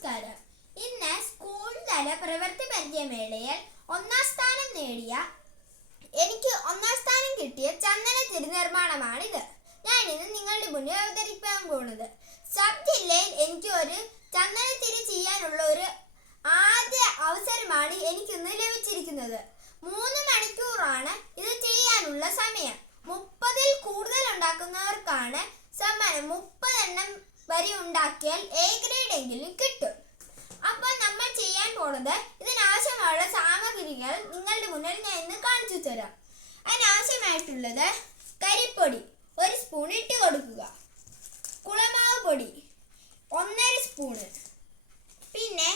നമസ്കാരം. ഇന്ന് സ്കൂൾ തല പ്രവൃത്തി പരിചയമേളയിൽ ഒന്നാം സ്ഥാനം നേടിയ എനിക്ക് ഒന്നാം സ്ഥാനം കിട്ടിയ ചന്ദന തിരുനിർമ്മാണമാണിത്. ഞാൻ ഇന്ന് നിങ്ങളുടെ മുന്നിൽ അവതരിപ്പിക്കാൻ പോകുന്നത് സബ് ജില്ലയിൽ എനിക്ക് ഒരു ചന്ദന തിരി ചെയ്യാനുള്ള ഒരു ആദ്യ അവസരമാണ് എനിക്കിന്ന് ലഭിച്ചിരിക്കുന്നത്. മൂന്ന് മണിക്കൂറാണ് ഇത് ചെയ്യാനുള്ള സമയം. മുപ്പതിൽ കൂടുതൽ ഉണ്ടാക്കുന്നവർക്കാണ് സമ്മാനം. മുപ്പതെണ്ണം വരെ ഉണ്ടാക്കിയാൽ എ ഗ്രേഡ് എങ്കിലും കിട്ടും. അപ്പോൾ നമ്മൾ ചെയ്യാൻ പോണത് ഇതിനാവശ്യമുള്ള സാമഗ്രികൾ നിങ്ങളുടെ മുന്നിൽ ഞാൻ ഇന്ന് കാണിച്ചു തരാം. അതിനാവശ്യമായിട്ടുള്ളത് കരിപ്പൊടി ഒരു സ്പൂൺ ഇട്ട് കൊടുക്കുക. കുളമാവ് പൊടി ഒന്നര സ്പൂണ് പിന്നെ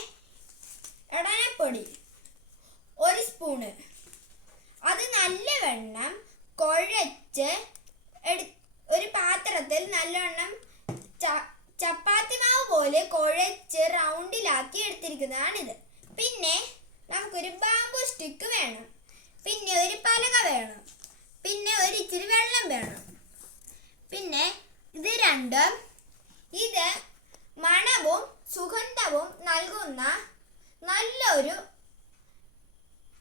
ഇടനപ്പൊടി ഒരു സ്പൂണ് അത് നല്ലവണ്ണം കുഴച്ച് എടു ഒരു പാത്രത്തിൽ നല്ലവണ്ണം ച- ചപ്പാത്തി മാവ് പോലെ കുഴച്ച് റൗണ്ടിലാക്കി എടുത്തിരിക്കുന്നതാണിത്. പിന്നെ നമുക്കൊരു ബാമ്പു സ്റ്റിക്ക് വേണം. പിന്നെ ഒരു പലക വേണം. പിന്നെ ഒരു ഇച്ചിരി വെള്ളം വേണം. പിന്നെ ഇത് രണ്ടും ഇത് മണവും സുഗന്ധവും നൽകുന്ന നല്ലൊരു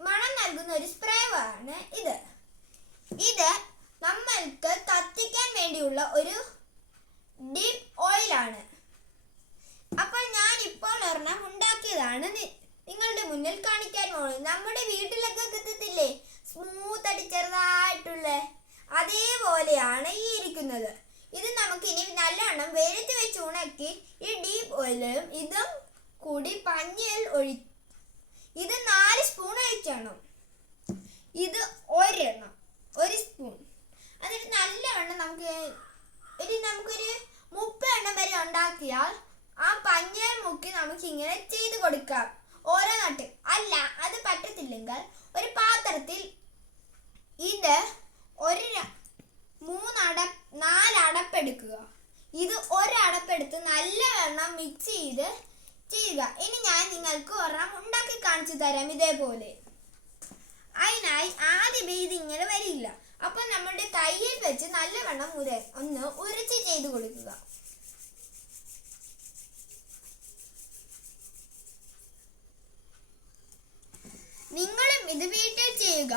മണം നൽകുന്ന ഒരു സ്പ്രേ ആണ് ഇത്. ഇത് നമ്മൾക്ക് കത്തിക്കാൻ വേണ്ടിയുള്ള ഒരു ഡീപ്പ് ഓയിലാണ് അപ്പോൾ ഞാൻ ഇപ്പോൾ ഒരെണ്ണം ഉണ്ടാക്കിയതാണ്. നിങ്ങളുടെ മുന്നിൽ കാണിക്കാൻ പോകുന്നത് നമ്മുടെ വീട്ടിലൊക്കെ കിട്ടത്തില്ലേ സ്മൂത്ത് ആയിട്ട് ചെറുതായിട്ടുള്ള അതേപോലെയാണ് ഈ ഇരിക്കുന്നത്. ഇത് നമുക്ക് ഇനി നല്ലവണ്ണം വെയിലത്ത് വെച്ച് ഉണക്കി ഈ ഡീപ് ഓയിലും ഇതും കൂടി പഞ്ഞിയിൽ ഒഴി ഇത് നാല് സ്പൂൺ ഒഴിക്കണം ഇത് ഒരെണ്ണം ഒരു സ്പൂൺ എന്നിട്ട് നല്ലവണ്ണം നമുക്ക് ഒരു നമുക്കൊരു മുപ്പത് എണ്ണം വരെ ഉണ്ടാക്കിയാൽ ആ പഞ്ഞയിൽ മുക്കി നമുക്ക് ഇങ്ങനെ ചെയ്ത് കൊടുക്കാം. ഓരോ നട്ട് അല്ല അത് പറ്റത്തില്ലെങ്കിൽ ഒരു പാത്രത്തിൽ ഇത് ഒരു മൂന്നട നാലടപ്പെടുക്കുക. ഇത് ഒരടപ്പെടുത്ത് നല്ല വെള്ളം മിക്സ് ചെയ്ത് ചെയ്യുക. ഇനി ഞാൻ നിങ്ങൾക്ക് ഒരെണ്ണം ഉണ്ടാക്കി കാണിച്ചു തരാം ഇതേപോലെ. അതിനായി ആദ്യമേ ഇത് ഇങ്ങനെ വരില്ല. അപ്പൊ നമ്മുടെ കയ്യിൽ വെച്ച് നല്ലവണ്ണം ഉര ഒന്ന് ഉരച്ച് ചെയ്ത് കൊടുക്കുക. നിങ്ങളും ഇത് വീട്ടിൽ ചെയ്യുക.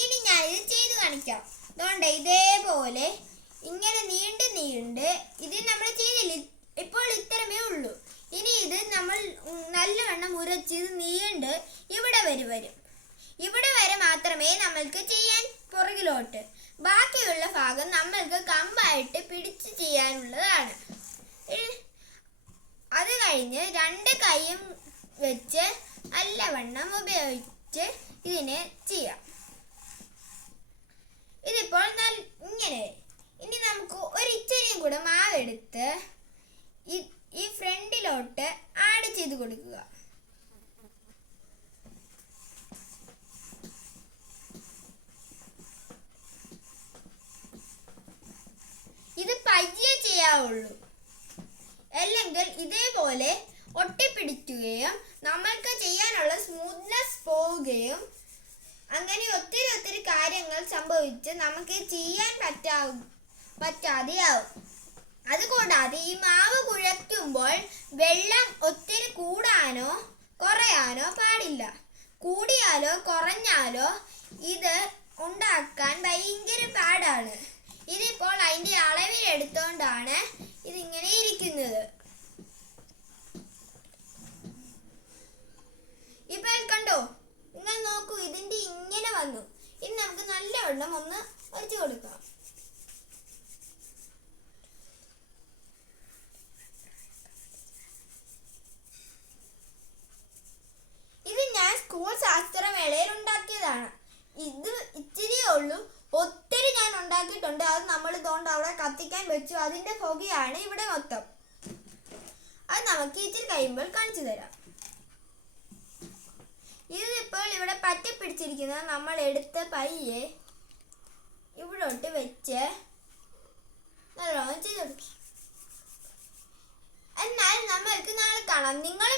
ഇനി ഞാൻ ഇത് ചെയ്തു കാണിക്കാം. അതുകൊണ്ട് ഇതേപോലെ ഇങ്ങനെ നീണ്ട് നീണ്ട് ഇത് നമ്മൾ ചെയ്തില്ല. ഇപ്പോൾ ഇത്രമേ ഉള്ളൂ. ഇനി ഇത് നമ്മൾ നല്ലവണ്ണം ഉരച്ച് ഇത് നീണ്ട് ഇവിടെ വരെ വരും. ഇവിടെ വരെ മാത്രമേ നമ്മൾക്ക് ചെയ്യാൻ പുറകിലോട്ട്. ബാക്കിയുള്ള ഭാഗം നമ്മൾക്ക് കമ്പായിട്ട് പിടിച്ച് ചെയ്യാനുള്ളതാണ്. കഴിഞ്ഞ് രണ്ട് കൈയും വെച്ച് നല്ലവണ്ണം ഉപയോഗിച്ച് ഇതിനെ ചെയ്യാം. ഇതിപ്പോൾ ഇങ്ങനെ. ഇനി നമുക്ക് ഒരിച്ചിരിയും കൂടെ മാവെടുത്ത് ഈ- ഫ്രണ്ടിലോട്ട് ആഡ് ചെയ്ത് കൊടുക്കുക. ഇത് പയ്യെ ചെയ്യാവുള്ളൂ. അല്ലെങ്കിൽ ഇതേപോലെ ഒട്ടിപ്പിടിക്കുകയും നമ്മൾക്ക് ചെയ്യാനുള്ള സ്മൂത്ത്നെസ് പോവുകയും അങ്ങനെ ഒത്തിരി ഒത്തിരി കാര്യങ്ങൾ സംഭവിച്ച് നമുക്ക് ചെയ്യാൻ പറ്റാവും പറ്റാതെയാവും. അതുകൂടാതെ ഈ മാവ് കുഴയ്ക്കുമ്പോൾ വെള്ളം ഒത്തിരി കൂടാനോ കുറയാനോ പാടില്ല. കൂടിയാലോ കുറഞ്ഞാലോ ഇത് ഉണ്ടാക്കാൻ ഭയങ്കര പാടാണ് ഇതിപ്പോൾ അതിന്റെ അളവിൽ എടുത്തുകൊണ്ടാണ് ഇതിങ്ങനെ ഇരിക്കുന്നത് ഇപ്പോൾ കണ്ടോ നിങ്ങൾ നോക്കൂ ഇതിന്റെ ഇങ്ങനെ വന്നു ഇനി നമുക്ക് നല്ലവണ്ണം ഒന്ന് ഒഴിച്ചു കൊടുക്കാം ഇത് ഞാൻ സ്കൂൾ ശാസ്ത്രമേളയിൽ ഉണ്ടാക്കിയതാണ് ഇത് ഇച്ചിരിയേ ഉള്ളൂ. ഒത്തിരി ഞാൻ ഉണ്ടാക്കിയിട്ടുണ്ട്. അത് നമ്മൾ ഇതുകൊണ്ട് അവിടെ കത്തിക്കാൻ വെച്ചു. അതിന്റെ പുകയാണ് ഇവിടെ മൊത്തം. അത് നമുക്ക് ഇച്ചിരി കഴിയുമ്പോൾ കാണിച്ചു തരാം. ഇതിപ്പോൾ ഇവിടെ പറ്റി പിടിച്ചിരിക്കുന്നത് നമ്മൾ എടുത്ത പയ്യെ ഇവിടോട്ട് വെച്ച് നല്ലോണം ചെയ്തു എന്നാൽ നമ്മൾക്ക് നാളെ കാണാം. നിങ്ങൾ